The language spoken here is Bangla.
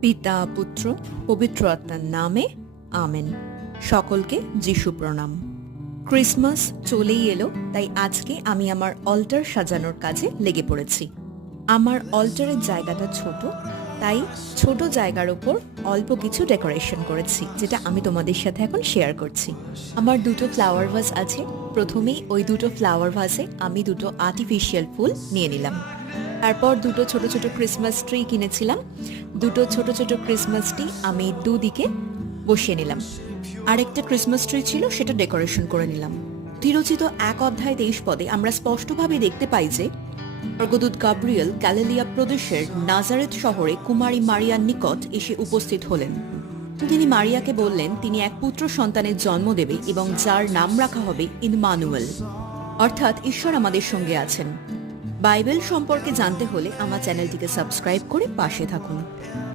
পিতা পুত্র পবিত্র আত্মার নামে আমেন। সকলকে যিশু প্রণাম। ক্রিসমাস চলেই এলো, তাই আজকে আমি আমার অল্টার সাজানোর কাজে লেগে পড়েছি। আমার অল্টারের জায়গাটা ছোট, তাই ছোট জায়গার ওপর অল্প কিছু ডেকোরেশন করেছি, যেটা আমি তোমাদের সাথে এখন শেয়ার করছি। আমার দুটো ফ্লাওয়ার ভাস আছে। প্রথমেই ওই দুটো ফ্লাওয়ার ভাসে আমি দুটো আর্টিফিশিয়াল ফুল নিয়ে নিলাম। তারপর দুটো ছোট ছোট ক্রিসমাস ট্রি কিনেছিলাম। দুটো ছোট ছোট ক্রিসমাস ট্রি আমি দুদিকে বসিয়ে নিলাম। আরেকটা ক্রিসমাস ট্রি ছিল, সেটা ডেকোরেশন করে নিলাম। তিরচিত 1:23 আমরা স্পষ্টভাবে দেখতে পাই যে স্বর্গদূত গাব্রিয়েল গ্যালিলিয়া প্রদেশের নাজারেথ শহরে কুমারী মারিয়ার নিকট এসে উপস্থিত হলেন। তিনি মারিয়াকে বললেন তিনি এক পুত্র সন্তানের জন্ম দেবে এবং যার নাম রাখা হবে ইম্মানুয়েল, অর্থাৎ ঈশ্বর আমাদের সঙ্গে আছেন। বাইবেল সম্পর্কে জানতে হলে আমার চ্যানেলটিকে সাবস্ক্রাইব করে পাশে থাকুন।